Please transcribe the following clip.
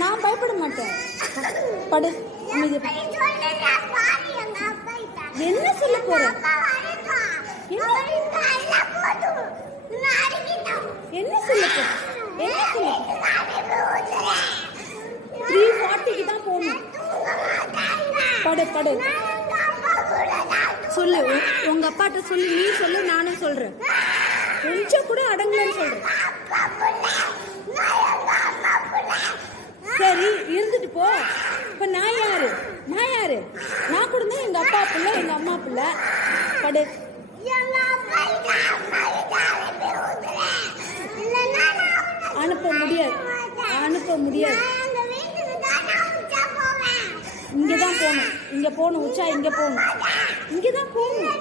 நான் பயப்பட மாட்டேன். படு. என்ன சொல்ல போற? என்ன சொல்ல போற? 3:40க்கு தான் போகணும். படு. சொல்லு, உங்க அப்பாட்ட சொல்லு. நீ சொல்லு, நானும் சொல்றேன். கொஞ்சம் கூட அடங்கலன்னு சொல்றேன். சரி, இருந்துட்டு போ. இப்ப நான் யாரு? நான் கூட தான் எங்க அப்பா பிள்ளை, எங்க அம்மா பிள்ளை. படு. அனுப்ப முடியாது. இங்கதான் போகணும். உச்சா இங்க போகணும். இங்கதான் போகணும்.